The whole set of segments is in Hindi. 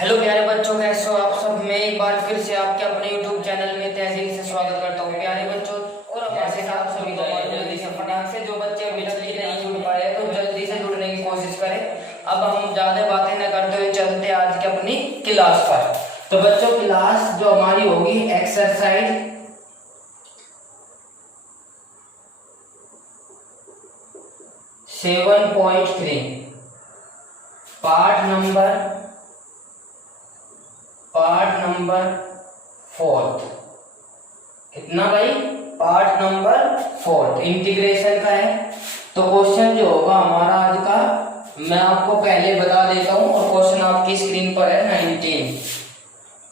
हेलो प्यारे बच्चों, कैसे हो आप सब। मैं एक बार फिर से आपके अपने YouTube चैनल में तहजील से स्वागत करता हूँ प्यारे बच्चों। और जैसे कि आप सभी को मालूम है, जल्दी से फटाक से जो बच्चे अभी तक नहीं जुड़ पाए तो जल्दी से जुड़ने की कोशिश करें। अब हम ज्यादा बातें न करते हुए चलते आज की अपनी क्लास पर। तो बच्चों, क्लास जो हमारी होगी एक्सरसाइज 7.3 पार्ट नंबर 4। कितना भाई? पार्ट नंबर 4 इंटीग्रेशन का है। तो क्वेश्चन जो होगा हमारा आज का, मैं आपको पहले बता देता हूं और क्वेश्चन आपकी स्क्रीन पर है 19।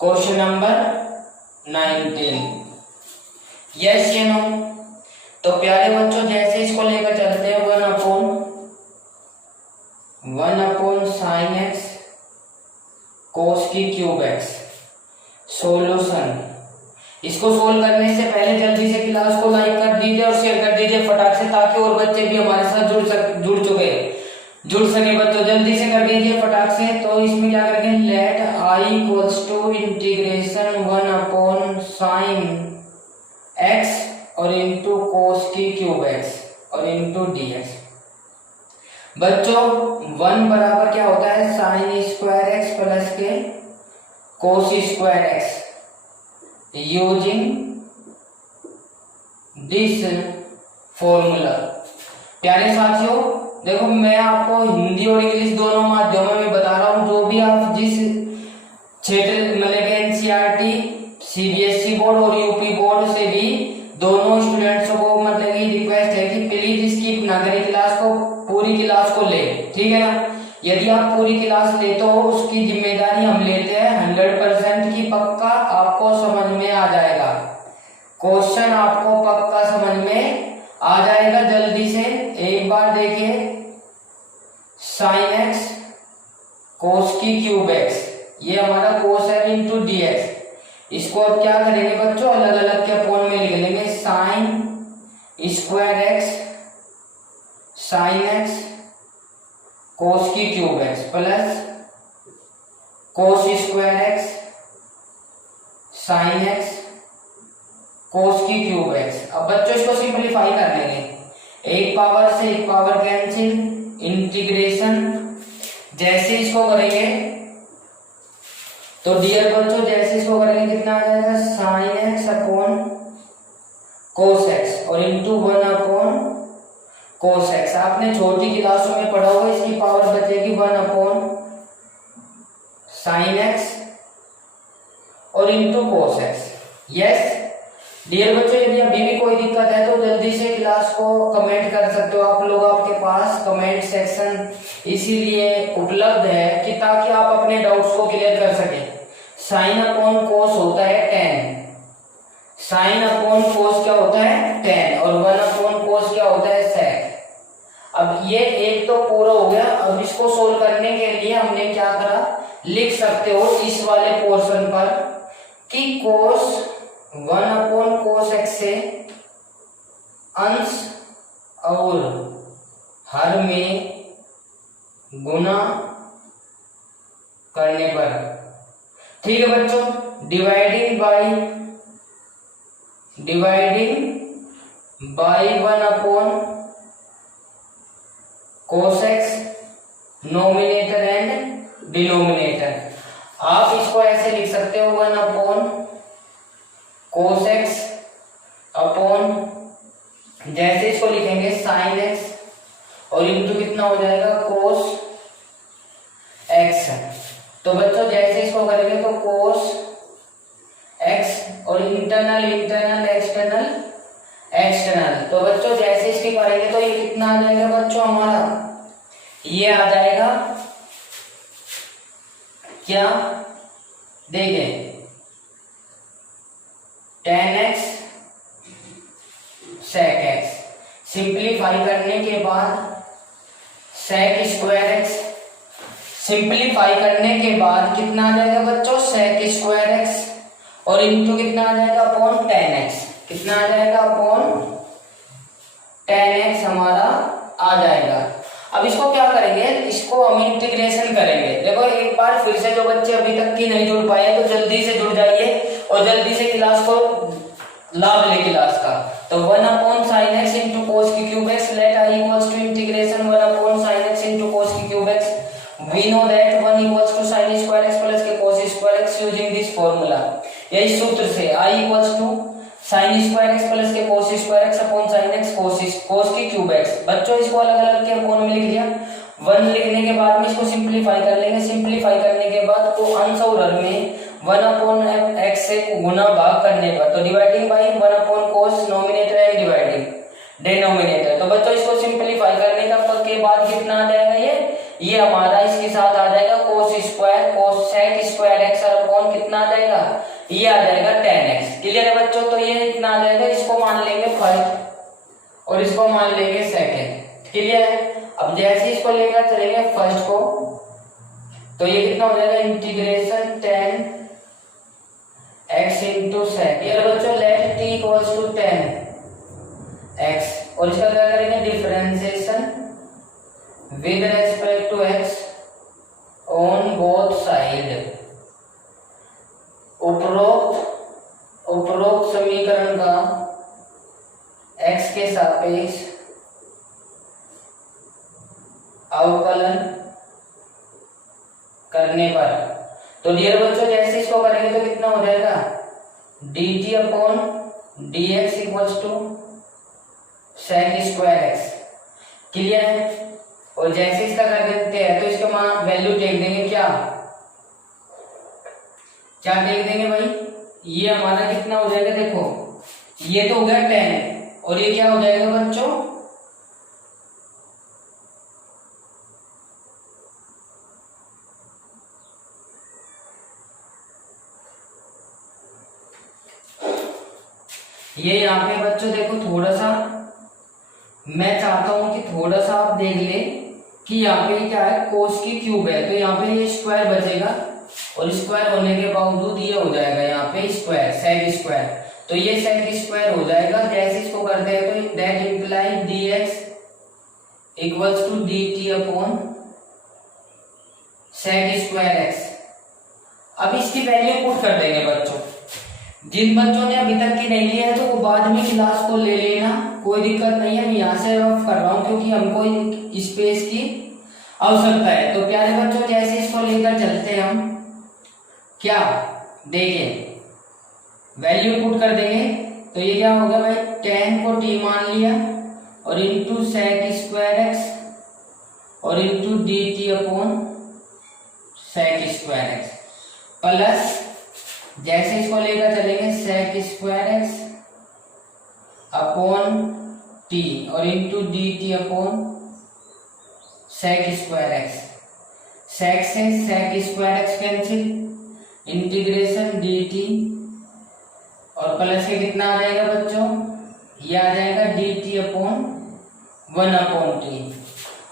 क्वेश्चन नंबर 19, यस या नो। तो प्यारे बच्चों, जैसे इसको लेकर चलते हैं 1 साइन एक्स कोस की क्यूब एक्स। सॉल्यूशन, इसको सोल्व करने से पहले जल्दी से क्लास को लाइक कर दीजिए और शेयर कर दीजिए फटाक से, ताकि और बच्चे भी हमारे साथ जुड़ सके बच्चों, जल्दी से कर दीजिए फटाक से। तो इसमें क्या करेंगे, let I equals to integration 1 sine x और इंटू कोस की क्यूब एक्स और इंटू डी एक्स। बच्चों 1 बराबर क्या होता है, साइन स्क्वायर एक्स प्लस के कोस square x using this formula. प्यारे साथियों, देखो मैं आपको हिंदी और इंग्लिश दोनों माध्यमों में बता रहा हूं। जो भी आप जिस क्षेत्र मतलब एनसीईआरटी, सीबीएसई बोर्ड और यूपी बोर्ड से भी दोनों स्टूडेंट्स को मतलब की रिक्वेस्ट है कि प्लीज स्किप ना करें क्लास को, पूरी क्लास को ले, ठीक है ना। यदि आप पूरी क्लास लेते हो उसकी जिम्मेदारी हम लेते हैं 100% की। पक्का आपको समझ में आ जाएगा क्वेश्चन, आपको पक्का समझ में आ जाएगा। जल्दी से एक बार देखिए, साइन एक्स कोस की क्यूब एक्स, ये हमारा कोस है इंटू डी एक्स। इसको अब क्या करेंगे बच्चों, अलग अलग के अपॉन में लिख लेंगे। Sine square x sine x cos की cube x plus cos square x sine x cos की क्यूब एक्स। अब बच्चों इसको सिंपलीफाई कर लेंगे, एक पावर से एक पावर कैंसिल, इंटीग्रेशन। जैसे इसको करेंगे तो डियर बच्चों, जैसे इसको करेंगे कितना आ जाएगा, sine x upon cos x और इंटू 1 अपॉन कोस एक्स। आपने छोटी क्लासों में पढ़ा होगा, इसकी पावर बचेगी 1 अपॉन साइन एक्स और into cos x. Yes dear बच्चों, यदि अभी भी कोई दिक्कत है तो जल्दी से क्लास को कमेंट कर सकते हो आप लोग। आपके पास कमेंट सेक्शन इसीलिए उपलब्ध है कि ताकि आप अपने डाउट्स को क्लियर कर सकें। साइन अपॉन कोस होता है 10, साइन अपॉन कोस क्या होता है 10 और 1 अपॉन कोस क्या होता है sec। अब ये एक तो पूरा हो गया। अब इसको सोल्व करने के लिए हमने क्या करा, लिख सकते हो इस वाले पोर्शन पर कि कोस 1 अपॉन कोस एक्स से अंश और हर में गुना करने पर, ठीक है बच्चों, dividing by 1 upon cos x nominator and denominator. आप इसको ऐसे लिख सकते हो 1 अपॉन कोस एक्स अपॉन, जैसे इसको लिखेंगे साइन एक्स और इंटू कितना हो जाएगा कोस एक्स। तो बच्चों जैसे इसको करेंगे तो कोस एक्स और इंटरनल एक्सटर्नल। तो बच्चों जैसे इसकी करेंगे तो ये कितना आ जाएगा बच्चों हमारा, ये आ जाएगा क्या, देखें 10x sec x। सिंप्लीफाई करने के बाद sec स्क्वायर एक्स, सिंप्लीफाई करने के बाद कितना आ जाएगा बच्चों, sec स्क्वायर एक्स और इंटू कितना आ जाएगा अपॉन 10x। कितना आ जाएगा अपॉन 10x हमारा आ जाएगा। अब इसको क्या करेंगे, इसको हम इंटीग्रेशन करेंगे। देखो देखो एक बार फिर से जो बच्चे अभी तक की नहीं जुड़ पाए तो जल्दी से जुड़ जाइए और जल्दी से क्लास को लाभ ले क्लास का। तो 1/sin x into cos की cube x let I equals to integration 1/sin x into cos की cube x। We know that 1 equals to sin square x plus के cos square x using this formula। यही सूत्र से I equals to sin square x plus के cos square x upon sin x cos की क्यूब x। बच्चों इसको अलग अलग के अपॉन में लिख लिया। 1 लिखने के बाद में इसको सिंप्लीफाई कर लेंगे। सिंप्लीफाई करने के बाद को अंश और हर में 1/x से गुना भाग करने पर तो dividing by 1/cos nominator and dividing denominator. तो बच्चों इसको सिंप्लीफाई करने का के बाद कितना आ जाएगा, ये हमारा इसके साथ आ जाएगा cos square cos sec square x और अपॉन कितना आ जाएगा, ये आ जाएगा tan x। क्लियर है बच्चों? तो ये इतना आ जाएगा, इसको मान लेंगे फर्स्ट और इसको मान लेंगे सेकंड। क्लियर है? अब जैसे इसको लेकर चलेंगे फर्स्ट को तो ये कितना हो जाएगा integration tan x into sec। ये बच्चों let t equals to tan x और इसका क्या करेंगे differentiation with respect to x on both side. उपरोक्त समीकरण का x के सापेक्ष अवकलन करने पर तो डियर बच्चों जैसे इसको करेंगे तो कितना हो जाएगा dt upon dx equals to sec square x। Clear है? और जैसे इसका कर देते हैं तो इसका मान वैल्यू देख देंगे, क्या देख देंगे भाई, ये हमारा कितना हो जाएगा, देखो ये तो हो गया 10 और ये क्या हो जाएगा बच्चों ये यहाँ पे बच्चों देखो थोड़ा सा मैं चाहता हूं कि थोड़ा सा आप देख ले कि यहाँ पे क्या है कोस की क्यूब है तो यहाँ पे ये स्क्वायर बचेगा और स्क्वायर होने के बावजूद ये हो जाएगा यहाँ पे स्क्वायर सेक स्क्वायर। तो ये सेक स्क्वायर हो जाएगा। जैसे इसको करते हैं तो that imply dx equals to dt upon sec square x। अब इसकी वैल्यू पुट कर देंगे बच्चों। जिन बच्चों ने अभी तक की नहीं लिया है तो वो बाद में क्लास को ले लेना, कोई दिक्कत नहीं है। मैं यहाँ से रफ कर रहा हूँ क्योंकि हमको स्पेस की आवश्यकता है। तो प्यारे बच्चों जैसे इसको लेकर चलते हैं हम, क्या देखें वैल्यू पुट कर देंगे तो ये क्या होगा भाई tan को t मान लिया और इंटू सेक स्क्वायर x और into dt upon sec square x plus जैसे इसको लेकर चलेंगे sec square x upon t और into dt upon sec square x। Sec से sec square x cancel, integration dt और प्लस के कितना आ जाएगा बच्चों, ये आ जाएगा dt अपॉन 1 अपॉन t।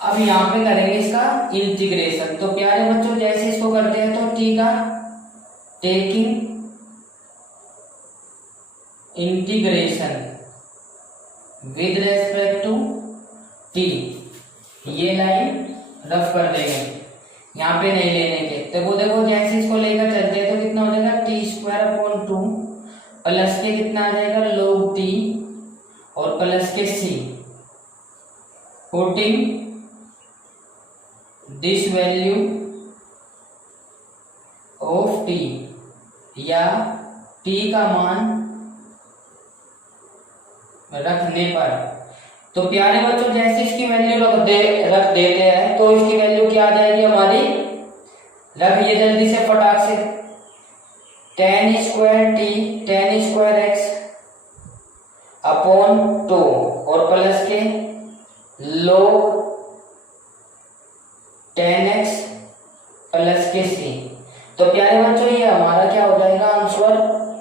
अब यहाँ पे करेंगे इसका इंटीग्रेशन। तो प्यारे बच्चों जैसे इसको करते हैं तो t का taking integration with respect to t, ये लाइन रफ कर देंगे यहाँ पे नहीं लेने के। तो वो देखो जैसे इसको लेकर चलते हैं तो कितना हो जाएगा टी स्क्वायर अपॉन 2 प्लस के कितना आ जाएगा log t और प्लस के c। Putting this value of t या t का मान रखने पर तो प्यारे बच्चों जैसे इसकी वैल्यू रख देते हैं तो इसकी वैल्यू क्या आ जाएगी हमारी, रखिए जल्दी से फटाक से, tan square t tan square x upon 2 और प्लस के log tan x प्लस के c। तो प्यारे बच्चों ये हमारा क्या हो जाएगा आंसर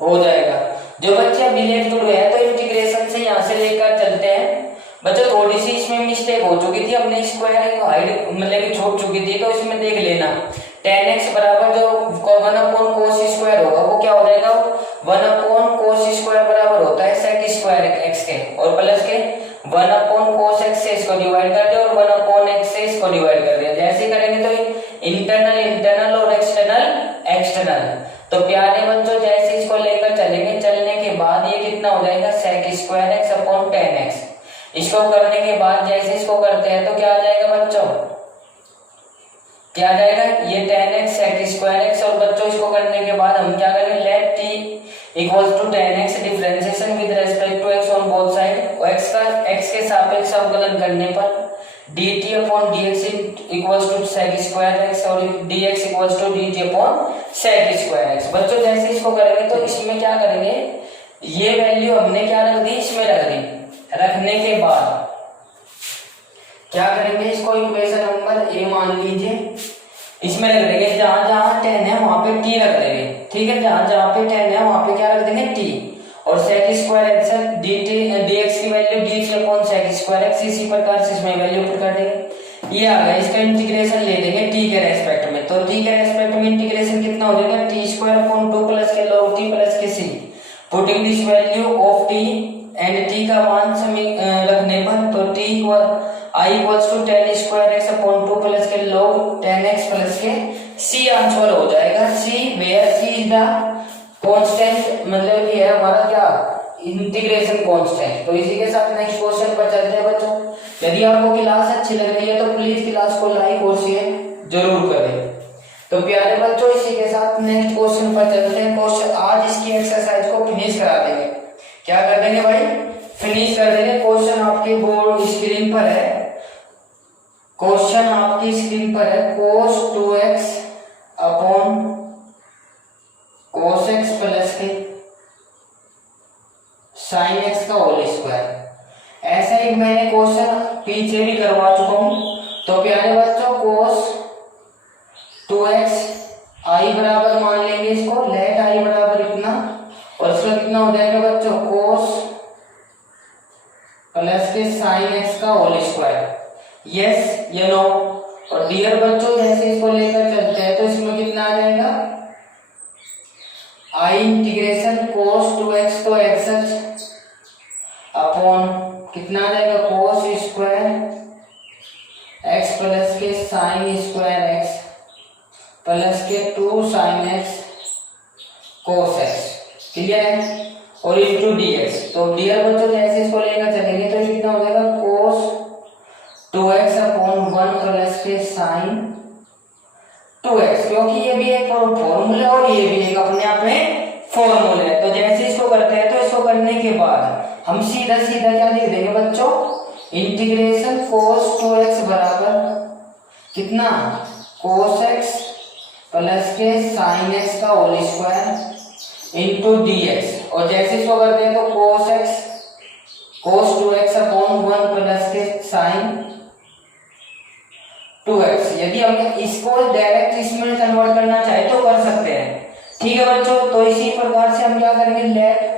हो जाएगा। जो बच्चे अभी लेट जुड़ गए हैं तो इंटीग्रेशन से यहाँ से लेकर चलते हैं बच्चों। थोड़ी सी इसमें मिस्टेक हो चुकी थी, अपने स्क्वायर हाइट मतलब कि छोड़ चुकी थी तो इसमें देख लेना। tan x बराबर जो 1 अपॉन कोस स्क्वायर होगा वो क्या हो जाएगा 1 अपॉन कोस स्क्वायर बराबर होता है सेक स्क्वायर x के और प्लस के 1 अपॉन कोस x से इसको डिवाइड कर दिया और 1 अपॉन x से इसको डिवाइड कर दिया। जैसे करेंगे तो इंटरनल इंटरनल और एक्सटर्नल एक्सटर्नल। तो प्यारे बच्चों जैसे इसको लेकर चलेंगे, चलने के बाद ये कितना हो जाएगा sec square x upon 10x। इसको करने के बाद जैसे इसको करते हैं तो क्या आ जाएगा बच्चों, क्या आ जाएगा ये 10x sec स्क्वायर एक्स। और बच्चों इसको करने के बाद हम क्या करेंगे, let t equals to 10x differentiation with respect to x on both side. और x के सापेक्ष अवकलन करने पर dt upon dx equals to sec square x और dx equals to dt upon sec square x. बच्चों जैसे इसको करेंगे तो इसमें क्या करेंगे, ये वैल्यू हमने क्या रख दी, इसमें रख दी। रखने के बाद क्या करेंगे, इसको इक्वेशन नंबर ए मान लीजिए, इसमें रख देंगे जहां जहां 10 है वहां पे t रख देंगे, ठीक है। जहां जहां पे 10 है वहां पे क्या रख देंगे t। और sec square x dt dx की value dt upon sec square x, इसी प्रकार से इसमें वैल्यू पुट कर देंगे। ये आ गया, इसका इंटीग्रेशन ले लेंगे t के रेस्पेक्ट में। तो t के रेस्पेक्ट में इंटीग्रेशन कितना हो जाएगा, t स्क्वायर अपॉन 2 प्लस के log t प्लस के c। Putting this value of t and t का मान रखने पर तो t i equals to 10 square x upon 2 plus के log 10x प्लस के c आंसर हो जाएगा। c where c is the constant, मतलब ये है हमारा क्या, इंटीग्रेशन कांस्टेंट। तो इसी के साथ नेक्स्ट क्वेश्चन पर चलते हैं बच्चों। यदि आपको क्लास अच्छी लग रही है तो प्लीज क्लास को लाइक और शेयर जरूर करें। तो प्यारे बच्चों इसी के साथ नेक्स्ट क्वेश्चन पर चलते हैं। क्वेश्चन आज इसकी एक्सरसाइज को फिनिश करा देंगे। क्या कर देंगे भाई, फिनिश कर देंगे। क्वेश्चन आपके बोर्ड स्क्रीन पर है, क्वेश्चन आपकी स्क्रीन पर है, cos 2x upon cos x plus के sin x का होल स्क्वायर। ऐसा ही मैंने क्वेश्चन पीछे भी करवा चुका हूं। तो प्यारे बच्चों cos 2x i बराबर मान लेंगे इसको, लेट i बराबर इतना, और इसका कितना हो जाएगा बच्चों cos प्लस के sin x का होल स्क्वायर। यस या नो। और डियर बच्चों जैसे इसको लेकर चलते हैं तो इसमें कितना आ जाएगा, i इंटीग्रेशन cos 2x तो x अपॉन कितना आ जाएगा cos स्क्वायर x प्लस के sin स्क्वायर x प्लस के 2 sin x cos x, clear है। और इंटू dx। तो डियर बच्चों जैसे इसको लेकर चलेंगे तो कितना हो जाएगा cos 2x अपॉन 1 प्लस के sin 2x, क्योंकि ये भी एक फॉर्मूला और ये भी एक अपने आप में फॉर्मूला है। तो जैसे इसको करते हैं तो इसको करने के बाद हम सीधा सीधा क्या लिख देंगे बच्चों, इंटीग्रेशन cos 2x बराबर कितना cos x प्लस के sin x का होल स्क्वायर इंटू dx। और जैसे इसको करते हैं तो cos 2x अपॉन 1 प्लस के sin 2x। यदि हम इसको डायरेक्ट इसमें कन्वर्ट करना चाहे तो कर सकते हैं, ठीक है बच्चों। तो इसी प्रकार से हम क्या करेंगे, लेट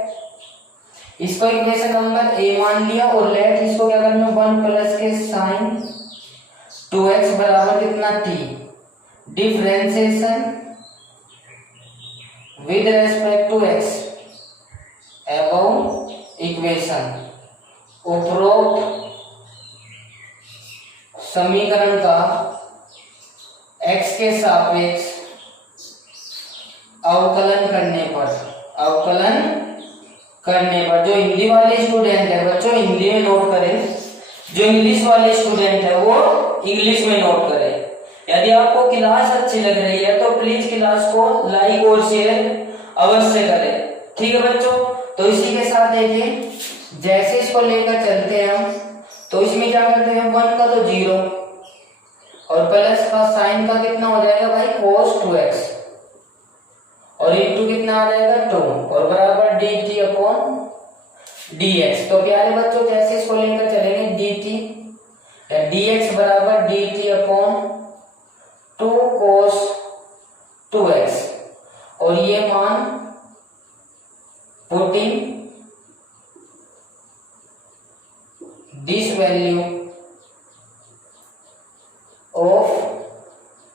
इसको इक्वेशन नंबर ए मान लिया और लेट इसको क्या करना 1 प्लस के sin 2x बराबर कितना t differentiation with respect to x above equation. उपरोक्त समीकरण का x के सापेक्ष अवकलन करने पर जो हिंदी वाले स्टूडेंट है बच्चों हिंदी में नोट करें, जो इंग्लिश वाले स्टूडेंट है वो इंग्लिश में नोट करें। यदि आपको क्लास अच्छी लग रही है तो प्लीज क्लास को लाइक और शेयर अवश्य करें, ठीक है बच्चों। तो इसी के साथ देखिए जैसे इसको लेकर चलते हैं हम, तो इसमें क्या करते हैं 1 का तो 0 और प्लस का साइन का कितना हो जाएगा भाई cos 2x और इंटू कितना आ जाएगा 2 और बराबर dt अपॉन dx। तो प्यारे बच्चों जैसे इसको लेकर चलेंगे dt dx बराबर dt अपॉन 2 cos 2x और ये मान putting this value of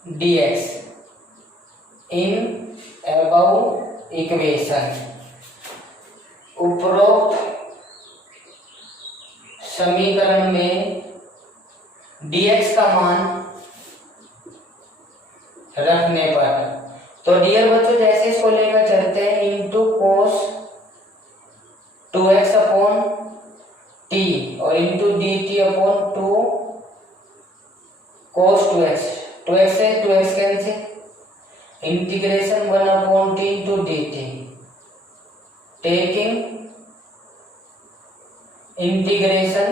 dx in above equation। उपरोक्त समीकरण में dx का मान रखने पर। तो डियर बच्चों जैसे इसको लेकर चलते हैं into cos 2x upon t और into d t upon 2 cos 2x से 2x cancel integration 1 upon t into d t taking integration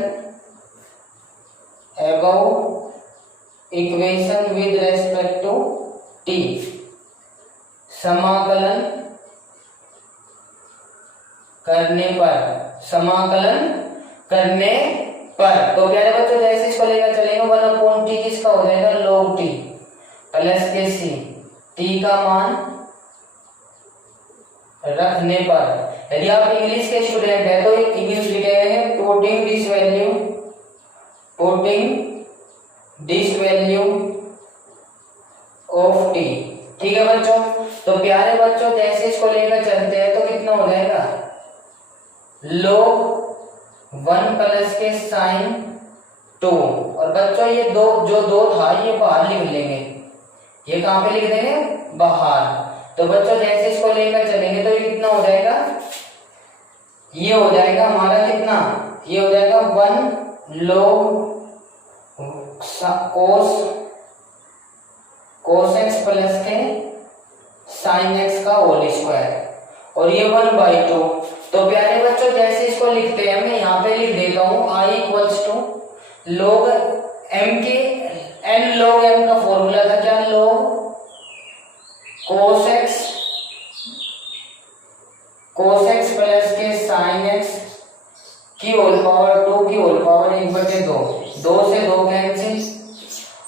above equation with respect to t, समाकलन करने पर। तो प्यारे बच्चों जैसे इसको लेकर चलेंगे 1 अपॉन टी किसका हो जाएगा log टी प्लस के सी, टी का मान रखने पर। यदि आप इंग्लिश के स्टूडेंट हैं तो एक इंग्लिश लिखेंगे putting this value of T. ठीक है बच्चों। तो प्यारे बच्चों जैसे इसको लेकर चलते हैं तो कितना हो जाएगा log 1 प्लस के साइन 2। और बच्चों ये दो था ये बाहर लिख लेंगे, ये कहां पे लिख देंगे बाहर। तो बच्चों जैसे इसको लेकर चलेंगे तो ये कितना हो जाएगा, ये हो जाएगा हमारा कितना, ये हो जाएगा 1 log cos x प्लस के sin x का होल स्क्वायर और ये 1/2। तो प्यारे बच्चों जैसे इसको लिखते हैं मैं यहाँ पे लिख देता हूँ I equals to log m के n log m का फॉर्मूला था क्या, log cos x प्लस के sin x की होल पावर 2 की होल पावर 1/2, 2 से 2 cancel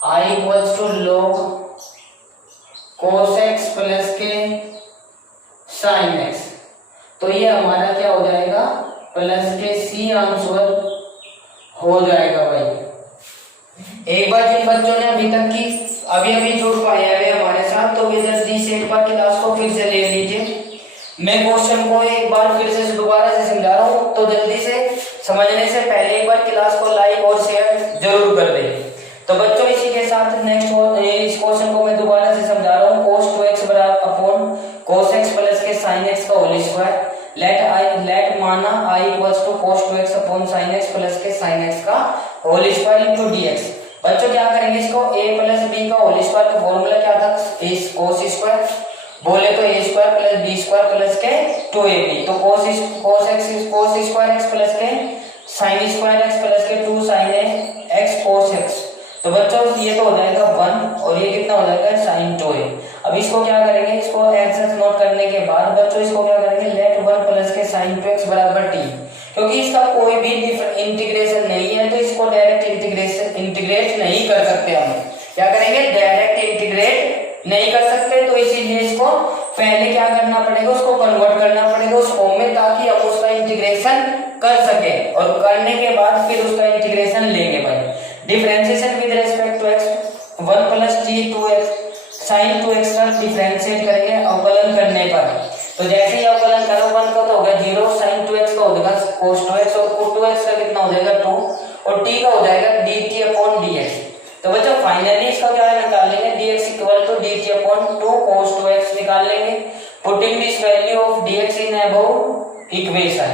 I equals to log cos x plus के sin x। तो ये हमारा क्या हो जाएगा प्लस के सी आंसर हो जाएगा भाई। एक बार जिन बच्चों ने अभी तक की अभी जुड़ पाए हुए हमारे साथ तो वे जल्दी से एक बार क्लास को फिर से ले लीजिए। मैं क्वेश्चन को एक बार फिर से दोबारा से समझा रहा हूँ तो जल्दी से समझने से पहले एक बार क्लास को लाइक और शेयर जरूर कर दें। तो बच्चों इसी के साथ नेक्स्ट इस क्वेश्चन को मैं दोबारा से समझा रहा हूँ। cos 2x बराबर अपॉन cos x प्लस के sin x का होल स्क्वायर लेट माना I equals to cos 2x upon sin x plus के sin x का होल स्क्वायर इनटू dx। बच्चों क्या करेंगे इसको a प्लस b का होल स्क्वायर का फॉर्मूला क्या था cos स्क्वायर, बोले तो a square plus b square plus के 2ab। तो cos स्क्वायर x प्लस के sin स्क्वायर x प्लस के 2 sin x cos x। तो बच्चों ये तो हो जाएगा 1 और ये कितना हो जाएगा sin 2a। अब इसको क्या करेंगे, इसको एक्सेस नोट करने के बाद बच्चों इसको क्या करेंगे लेट 1 प्लस के sin 2x बराबर t, क्योंकि इसका कोई भी इंटीग्रेशन नहीं है तो इसको डायरेक्ट इंटीग्रेट नहीं कर सकते। हम क्या करेंगे डायरेक्ट इंटीग्रेट नहीं कर सकते, तो इसीलिए इसको पहले क्या करना पड़ेगा, उसको कन्वर्ट करना पड़ेगा उस फॉर्म में ताकि हम उसका इंटीग्रेशन कर सके और करने के बाद फिर उसका इंटीग्रेशन लेंगे भाई। Differentiation with respect to x 1 plus t 2x sin 2x का डिफरेंशिएट करेंगे अवकलन करने पर। तो जैसे ही अवकलन करो 1 का तो होगा 0, sin 2x का हो जाएगा cos 2x और cos 2x का कितना हो जाएगा 2 और t का हो जाएगा dt अपॉन dx। तो बच्चों फाइनली इसका क्या निकाल लेंगे dx equal to dt upon 2 cos 2x निकाल लेंगे putting this value of dx in above equation.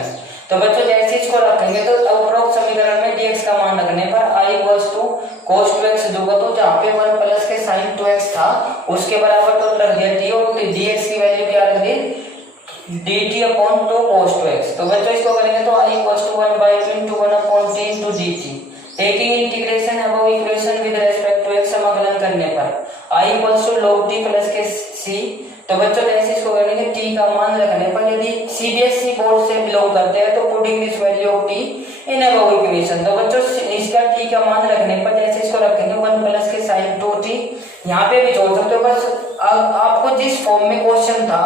तो बच्चों जैसे इसको रखेंगे तो उपरोक्त समीकरण में dx का मान रखने पर I equals to cos 2x दूंगा तो जहाँ पे 1 प्लस के sin 2x था उसके बराबर तो रख दिया t और dx की वैल्यू क्या रख दी dt अपॉन 2 cos 2x। तो बच्चों इसको करेंगे तो I equals to 1/2 into 1 upon t into dt taking integration above equation with respect to x समाकलन करने पर I equals to log t plus के c। तो बच्चों जैसे इसको करेंगे t का मान रखने पर यदि सीबीएसई बोर्ड से बिलोंग करते हैं तो putting this value of t in above equation. तो बच्चों इसका t का मान रखने पर जैसे इसको रखेंगे 1 प्लस के sin 2t, यहाँ पे भी छोड़ सकते हो, बस आपको जिस फॉर्म में क्वेश्चन था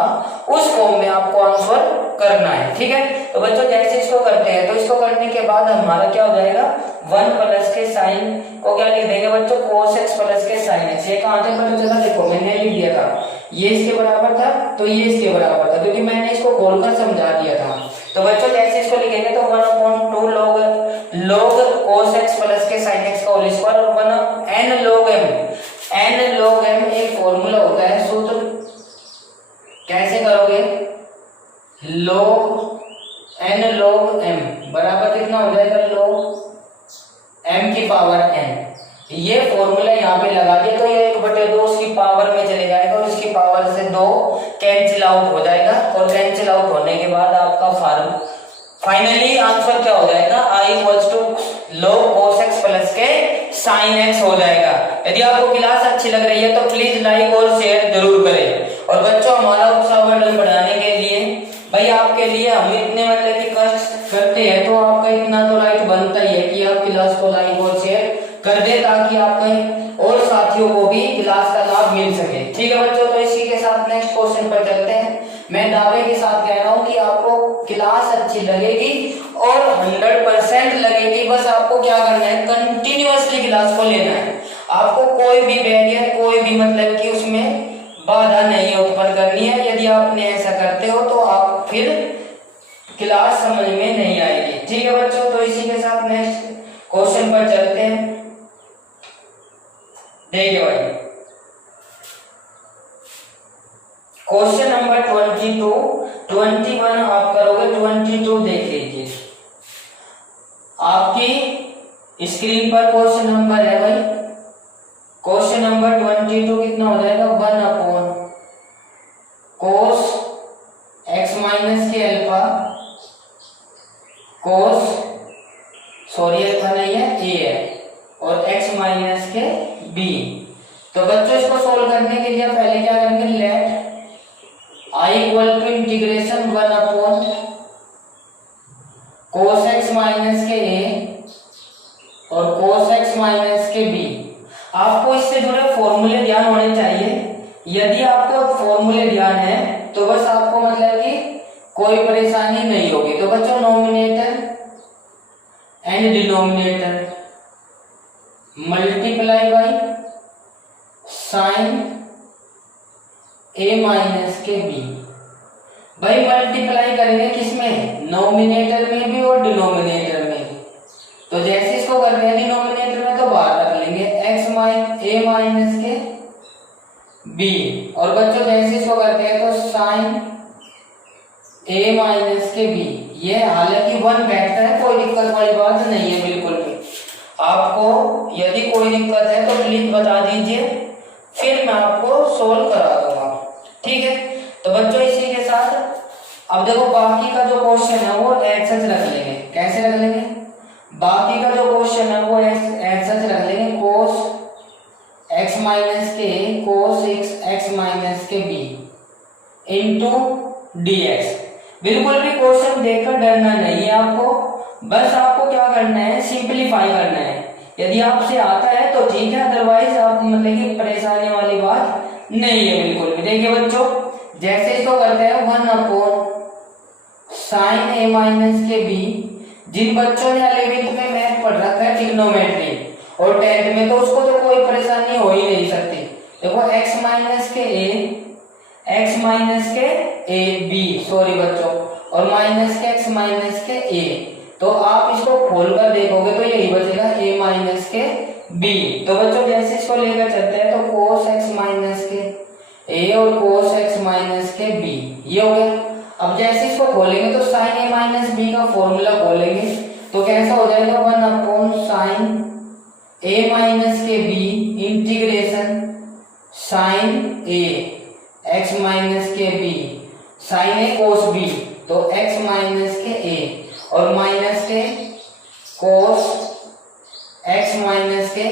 उस फॉर्म में आपको आंसर करना है। ठीक है, तो बच्चों जैसे इसको करते हैं तो इसको करने के बाद हमारा क्या हो जाएगा 1 प्लस के साइन को क्या लिख देंगे बच्चों cos x प्लस के sin x। ये कहाँ थे बच्चों जरा देखो मैंने लिख दिया था, ये इसके बराबर था तो ये इसके बराबर था क्योंकि मैंने इसको खोलकर समझा दिया था। तो बच्चों जैसे इसको लिखेंगे तो 1/2 log cos x प्लस के sin x का होल स्क्वायर और 1 n log m एक formula log n log m बराबर कितना हो जाएगा, log m की पावर n। ये फॉर्मूला यहाँ पे लगा दिया तो ये 1/2 उसकी पावर में चले जाएगा और इसकी पावर से 2 कैंसिल आउट हो जाएगा और कैंसिल आउट होने के बाद आपका फाइनली आंसर क्या हो जाएगा, i equals to log cos x plus के sin x हो जाएगा। यदि आपको क्लास अच्छी लग रही है तो प्लीज लाइक और शेयर जरूर करें। और बच्चों हमारा उत्साहवर्धन बढ़ाने के लिए भाई आपके लिए हम इतने मतलब कि कष्ट करते हैं तो आपका इतना तो राइट बनता ही है कि आप क्लास को लाइक और शेयर कर दे ताकि आपके और साथियों को भी क्लास का लाभ मिल सके। ठीक है बच्चों, तो इसी के साथ नेक्स्ट क्वेश्चन पर चलते हैं। मैं दावे के साथ कह रहा हूँ कि आपको क्लास अच्छी लगेगी और 100% लगेगी। बस आपको क्या करना है, कंटिन्यूअसली क्लास को लेना है। आपको कोई भी बैरियर, कोई भी मतलब कि उसमें बाधा नहीं उत्पन्न करनी है। यदि आपने ऐसा करते हो तो आप फिर क्लास समझ में नहीं आएगी। ठीक है बच्चों, तो इसी के साथ नेक्स्ट क्वेश्चन पर चलते हैं। देखिए भाई क्वेश्चन नंबर 21 आप करोगे, 22 देख लीजिए आपकी स्क्रीन पर क्वेश्चन नंबर है भाई। क्वेश्चन नंबर 22 कितना हो जाएगा, 1/cos x माइनस के अल्फा cos सॉरी अल्फा नहीं है a है और x माइनस के b। तो बच्चों इसको सोल्व करने के लिए पहले क्या करेंगे, let i equal to integration 1/cos x minus के a और cos x माइनस के b। आपको इससे जुड़े फॉर्मूले ध्यान होने चाहिए। यदि आपको फॉर्मूले ध्यान है तो बस आपको मतलब कि कोई परेशानी नहीं होगी। तो बच्चों nominator and denominator multiply by sine a minus के b। भाई मल्टीप्लाई करेंगे किसमें, नोमिनेटर में भी और डिनोमिनेटर में भी। तो जैसे इसको कर रहे हैं डिनोमिनेटर में तो बाहर रख लेंगे a माइनस के b। और बच्चों जैसे इसको करते हैं तो साइन a माइनस के b। ये हालांकि 1 बैठता है, कोई दिक्कत वाली बात नहीं है बिल्कुल भी। आपको यदि कोई दिक्कत है तो प्लीज बता दीजिए, फिर मैं आपको सोल्व करा दूंगा। ठीक है, तो बच्चों इसी के साथ अब देखो बाकी का जो क्वेश्चन है वो ऐसे रख लेंगे। कैसे रख लेंगे, बाकी का जो क्वेश्चन है वो ऐसे रख लेंगे, cos x माइनस के cos x माइनस के b इंटू dx। बिल्कुल भी क्वेश्चन देखकर डरना नहीं है आपको, बस आपको क्या करना है, सिंपलीफाई करना है। यदि आपसे आता है तो ठीक है, अदरवाइज आप मतलब कि परेशानी वाली बात नहीं है बिल्कुल भी। देखिए बच्चों जैसे इसको करते हैं 1/sin a माइनस के b। जिन बच्चों ने 11th में मैथ पढ़ रखा है ट्रिग्नोमेट्री और 10th में, तो उसको तो कोई परेशानी हो ही नहीं सकती। देखो x माइनस के a b सॉरी बच्चों, और माइनस के x माइनस के a। तो आप इसको खोलकर देखोगे तो यही बचेगा a माइनस के b। तो बच्चों जैसे इसको लेकर चलते हैं तो cos x माइनस के a और cos x माइनस के b ये हो गया। अब जैसे इसको खोलेंगे तो sin a माइनस b का फॉर्मूला खोलेंगे तो कैसा हो जाएगा, 1/sin a माइनस के b integration sin a x minus के b sin a cos b। तो x माइनस के a और माइनस के cos x माइनस के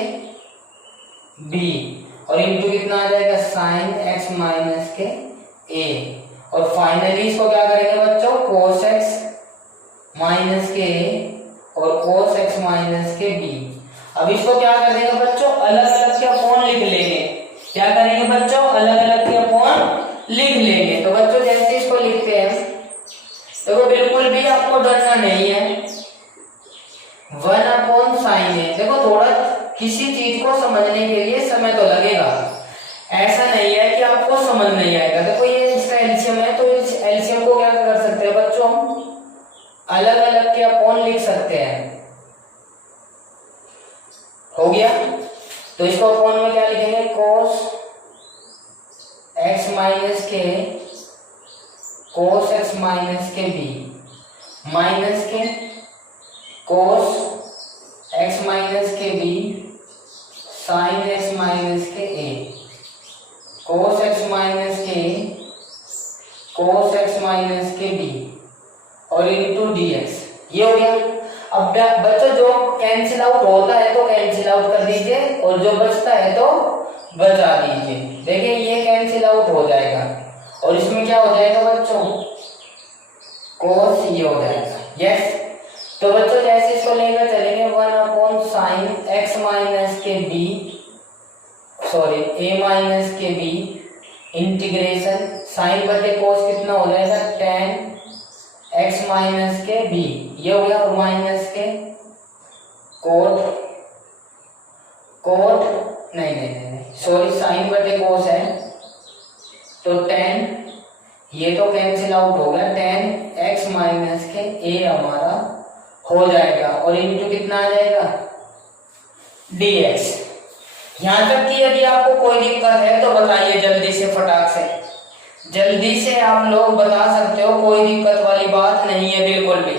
b और इंटू कितना आ जाएगा, sin x माइनस के a। और फाइनली इसको क्या करेंगे बच्चों, cos x माइनस के a और cos x माइनस के b। अब इसको क्या करेंगे बच्चों, अलग अलग के अपॉन लिख लेंगे। क्या करेंगे बच्चों, अलग अलग के अपॉन लिख लेंगे। तो बच्चों जैसे इसको लिखते हैं देखो बिल्कुल भी आपको डरना नहीं है, 1/sin a। देखो थोड़ा किसी चीज को समझने के लिए समय तो लगेगा, ऐसा नहीं है कि आपको समझ नहीं आएगा। देखो ये इसका एलसीएम है तो इस एलसीएम को क्या कर सकते हैं बच्चों, अलग अलग के अपॉन लिख सकते हैं। हो गया, तो इसको अपॉन में क्या लिखेंगे, cos x माइनस के cos x माइनस के b माइनस के cos x माइनस के b sin x माइनस के a, cos x माइनस के cos x माइनस के b और इनटू dx। ये हो गया। अब बच्चों जो कैंसिल आउट होता है तो कैंसिल आउट कर दीजिए और जो बचता है तो बचा दीजिए। देखिए ये कैंसिल आउट हो जाएगा और इसमें क्या हो जाएगा बच्चों, cos ये हो जाएगा। यस, तो बच्चों जैसे इसको लेकर चलेंगे 1 sin x माइनस के b सॉरी a माइनस के b इंटीग्रेशन sin बटे cos कितना हो जाएगा tan x माइनस के b, ये हो गया। और माइनस के कोट नहीं सॉरी साइन बटे कोस है तो tan, ये तो कैंसिल आउट हो गया, tan x माइनस के a हमारा हो जाएगा और इनटू कितना आ जाएगा dx। यहां तक कि यदि आपको कोई दिक्कत है तो बताइए जल्दी से, फटाक से जल्दी से आप लोग बता सकते हो, कोई दिक्कत वाली बात नहीं है बिल्कुल भी।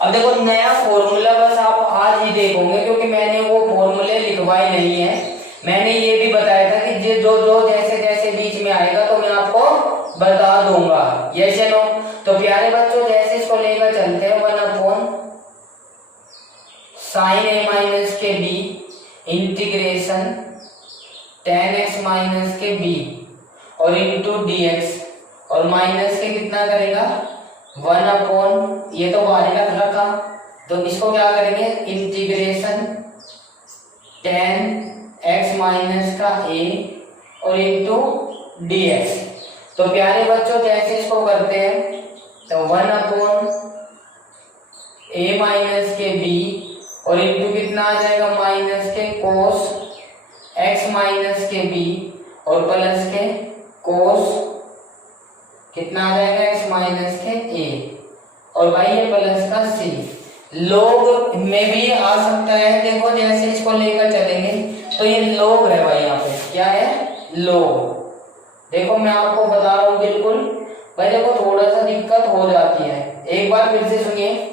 अब देखो नया फॉर्मूला बस आप आज ही देखोगे क्योंकि मैंने वो फॉर्मूले लिखवाए नहीं है। मैंने ये भी बताया था कि जो जैसे जैसे बीच में आएगा तो मैं आपको बता दूंगा। ये चलो तो प्यारे बच्चों जैसे इसको लेकर चलते हैं 1 sin a माइनस के b integration tan x minus के b और इनटू dx और माइनस के कितना करेगा 1 ये तो बाहर रखा तो इसको क्या करेंगे इंटीग्रेशन tan x माइनस का a और इनटू dx। तो प्यारे बच्चों जैसे इसको करते हैं तो 1 a माइनस के b और इनटू कितना आ जाएगा माइनस के cos x माइनस के b और प्लस के cos कितना आ जाएगा x माइनस के a और भाई ये प्लस का c। लोग में भी आ सकता है, देखो जैसे इसको लेकर चलेंगे तो ये लोग है भाई, यहाँ पे क्या है लोग। देखो मैं आपको बता रहा हूँ बिल्कुल भाई, देखो थोड़ा सा दिक्कत हो जाती है। एक बार फिर से सुनिए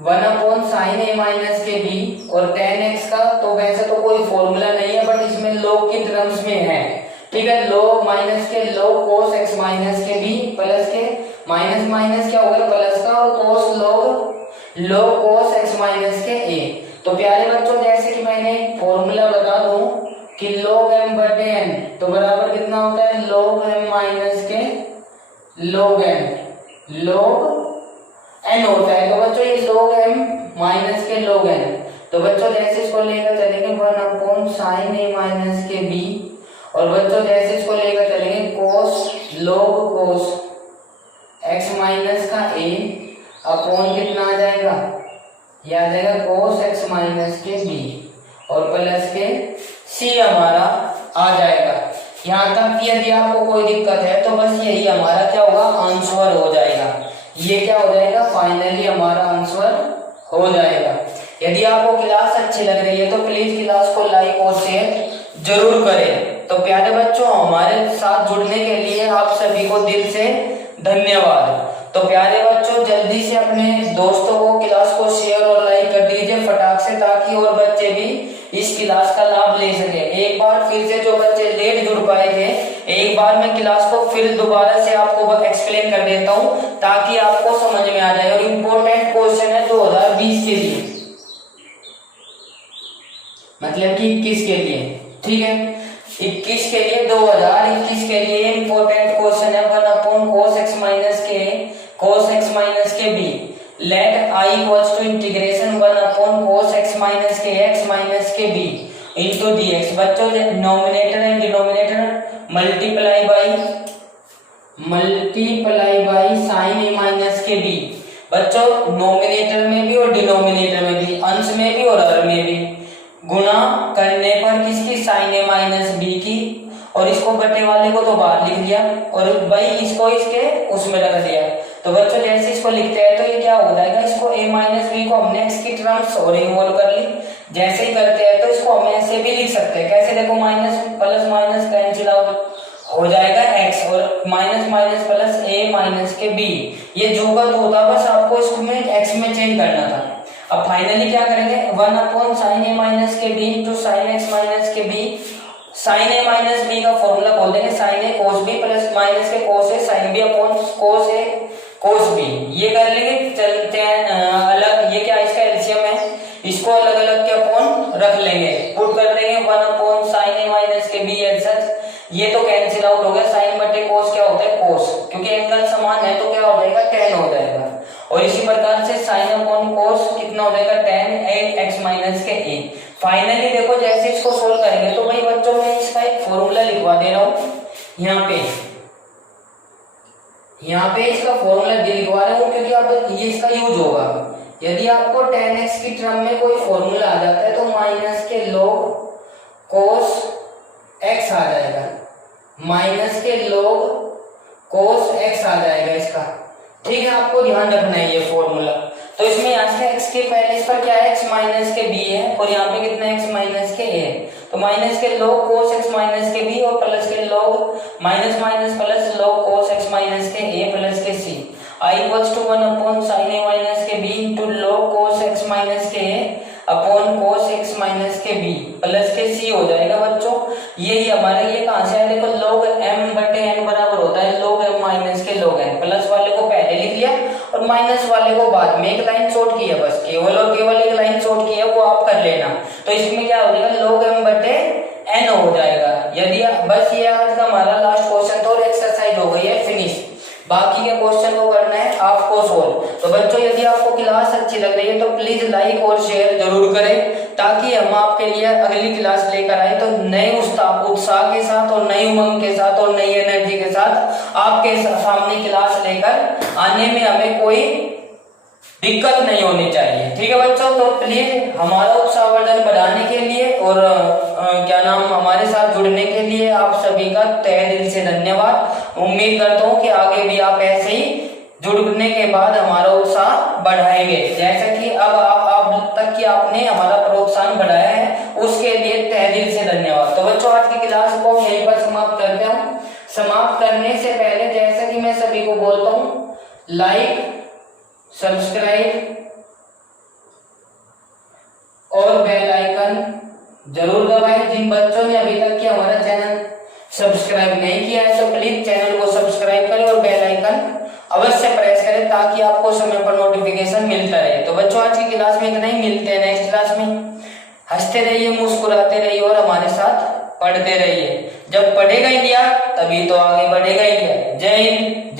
1 sin a माइनस के b और tan x का तो वैसे तो कोई फॉर्मूला नहीं है बट इसमें log की टर्म्स में है, ठीक है। log माइनस के log cos x माइनस के b प्लस के माइनस माइनस क्या हो गया प्लस का और cos log cos x minus के a। तो प्यारे बच्चों जैसे कि मैंने फॉर्मूला बता दूं कि log m बटे n तो बराबर कितना होता है log m माइनस के log n होता है। तो बच्चों ये log m माइनस के log n, तो बच्चों जैसे इसको लेकर चलेंगे 1 sin a माइनस के b और बच्चों जैसे इसको लेकर चलेंगे log cos x माइनस का a अपॉन कितना आ जाएगा, ये आ जाएगा cos x माइनस के b और प्लस के c हमारा आ जाएगा। यहाँ तक कि यदि आपको कोई दिक्कत है तो बस यही हमारा क्या होगा आंसर हो जाएगा। ये क्या हो जाएगा फाइनली हमारा आंसर हो जाएगा। यदि आपको क्लास अच्छी लग रही है तो प्लीज क्लास को लाइक और शेयर जरूर करें। तो प्यारे बच्चों हमारे साथ जुड़ने के लिए आप सभी को दिल से धन्यवाद। तो प्यारे बच्चों जल्दी से अपने दोस्तों को क्लास को शेयर और लाइक कर दीजिए फटाक से, ताकि और बच्चे भी इस क्लास का लाभ ले सके। एक बार फिर से जो बच्चे लेट जुड़ पाए थे, एक बार मैं क्लास को फिर दोबारा से आपको एक्सप्लेन कर देता हूं ताकि आपको समझ में आ जाए। और इम्पोर्टेंट क्वेश्चन है 2020 के लिए, मतलब कि 21 के लिए, ठीक है 21 के लिए 2021 के लिए इम्पोर्टेंट क्वेश्चन है 1 cos x माइनस के b let i equals to integration 1 cos x minus के b इंटू dx। बच्चों nominator and denominator multiply by sine a minus के b। बच्चों नॉमिनेटर में भी और डिनोमिनेटर में भी, अंश में भी और हर में भी गुणा करने पर किसकी साइन a माइनस b की, और इसको बटे वाले को तो बाहर लिख दिया और भाई इसको इसके उसमें रख दिया। तो बच्चों जैसे इसको लिखते हैं तो ये क्या हो जाएगा, इसको a माइनस बी को हमने x की टर्म्स और इन्वॉल्व कर ली। जैसे ही करते हैं तो इसको हम ऐसे भी लिख सकते हैं, कैसे देखो minus plus minus cancel out हो जाएगा x और माइनस माइनस प्लस ए माइनस के बी, ये जुगत होता, बस आपको इसमें एक्स में चेंज करना था। अब फाइनली क्या करेंगे, 1 अपॉन साइन ए माइनस के b into sine x minus के b. Sine a minus b का फॉर्मूला बोल देंगे sine a cos b plus minus के cos a sine b upon cos a cos b. ये कर लेंगे, चलते हैं अलग, ये क्या इसका एलसीएम है, इसको अलग अलग के अपॉन रख लेंगे, पुट कर देंगे 1 अपॉन साइन ए माइनस के बी एज सच। ये तो कैंसिल आउट हो गया, साइन बटे कोस क्या होता है कोस, क्योंकि एंगल समान है तो क्या हो जाएगा tan हो जाएगा। और इसी प्रकार से साइन अपॉन कोस कितना हो जाएगा tan एक्स माइनस के ए। फाइनली देखो जैसे इसको सोल्व करेंगे तो भाई बच्चों मैं इसका एक फॉर्मूला लिखवा दे रहा हूँ यहाँ पे इसका फॉर्मूला लिखवा रहा हूँ, क्योंकि अब ये इसका यूज होगा। यदि आपको tan x की टर्म में कोई फॉर्मूला आ जाता है तो माइनस के log cos x आ जाएगा, माइनस के log cos x आ जाएगा इसका, ठीक है। आपको ध्यान रखना है ये फॉर्मूला। तो इसमें यहाँ से x के पहले इस पर क्या है, x माइनस के b है, और यहाँ पे कितना x माइनस के a है, तो माइनस के log cos x माइनस के b और प्लस के log minus minus plus log cos x minus के a प्लस के c। I equals to 1 upon sine a minus के b into log cos x minus के a upon cos x minus के b प्लस के c हो जाएगा बच्चों। यही हमारा ये कहाँ से है, देखो log m बटे n बराबर होता है log m माइनस के log n। प्लस वाले को पहले लिख लिया और माइनस वाले को बाद में, एक लाइन शॉर्ट की है बस, केवल और केवल एक लाइन शॉर्ट की है, वो आप कर लेना। तो इसमें क्या हो जाएगा log m बटे n हो जाएगा। यदि बस ये आज का हमारा लास्ट क्वेश्चन था और एक्सरसाइज हो गई है फिनिश। बाकी के क्वेश्चन को करना है आपको सोल्व। तो बच्चों यदि आपको क्लास अच्छी लग रही है तो प्लीज लाइक और शेयर जरूर करें, ताकि हम आपके लिए अगली क्लास लेकर आए तो नए उत्साह के साथ और नई उमंग के साथ और नई एनर्जी के साथ आपके सामने क्लास लेकर आने में हमें कोई दिक्कत नहीं होनी चाहिए, ठीक है बच्चों। तो प्लीज हमारा उत्साहवर्धन बढ़ाने के लिए और हमारे साथ जुड़ने के लिए आप सभी का तहे दिल से धन्यवाद। उम्मीद करता हूँ कि आगे भी आप ऐसे ही जुड़ने के बाद हमारा उत्साह बढ़ाएंगे, जैसा कि अब तक कि आपने हमारा प्रोत्साहन बढ़ाया है, उसके लिए तहे दिल से धन्यवाद। तो बच्चों आज की क्लास को यहीं पर समाप्त करते हूँ। समाप्त करने से पहले जैसा कि मैं सभी को बोलता हूँ, लाइक सब्सक्राइब और बेल आइकन जरूर दबाएं। जिन बच्चों ने अभी तक कि हमारा चैनल सब्सक्राइब नहीं किया है तो प्लीज चैनल को सब्सक्राइब करें और बेल आइकन अवश्य प्रेस करें, ताकि आपको समय पर नोटिफिकेशन मिलता रहे। तो बच्चों आज की क्लास में इतना ही, मिलते हैं नेक्स्ट क्लास में। हंसते रहिए, मुस्कुराते रहिए और हमारे साथ पढ़ते रहिए। जब पढ़ेगा इंडिया तभी तो आगे बढ़ेगा इंडिया। जय हिंद।